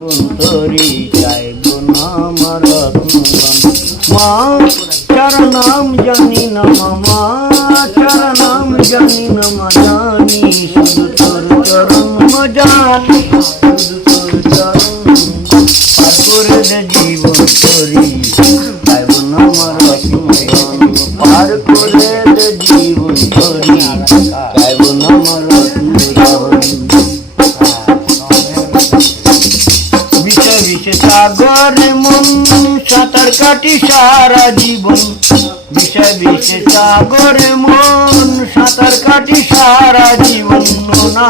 সুন্দরী চাইব না আমার মা চার নাম জানি না মামা চার নাম জানি না মা, জানি শুধু তোর চরণ মা, জানি শুধু তোর চরণ পার করে জীবন জীবন বিষে সাগরে মন সাঁতার কাটি সারা জীবন। বিষে বিষে সাগরে, মন, সাঁতার কাটি সারা জীবন। না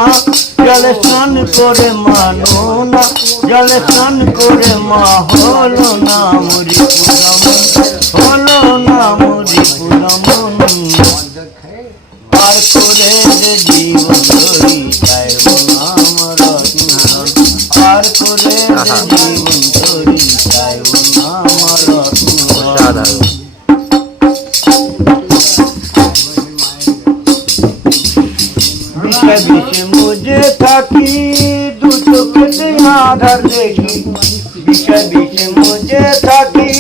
জলে স্নান করে মানো না জলে স্নান করে মা, হলো না মুড়ি পুরম হলো না মুড়ি পুরম পার করে জীবন রত্ন বিষে মুজে থাকি দু চোখেতে আধার দেখি বিষে বিষে মুজে থাকি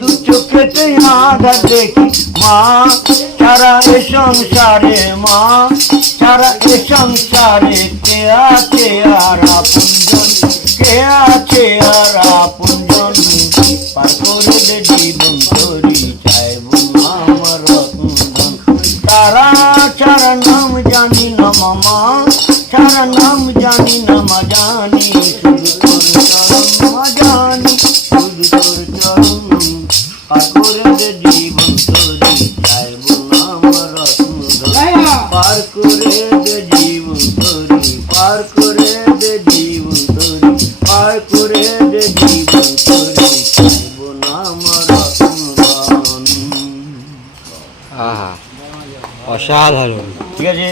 দু চোখেতে আধার দেখি মা সংসারে মা সারা সংসারে কে আর আপনজন কে আছে আর আপনজন পার করে জীবন তরি চাইব আমার রতন তারা চারা নাম জানি না মামা। চারা নাম জানি না মা জানি। শুধু তোর চরণ মা জানি। শুধু তোর চরণ পার করে দে জীবন তোরি চাইব আমার রত্ন পার করে আহা অসাধারণ। ঠিক আছে?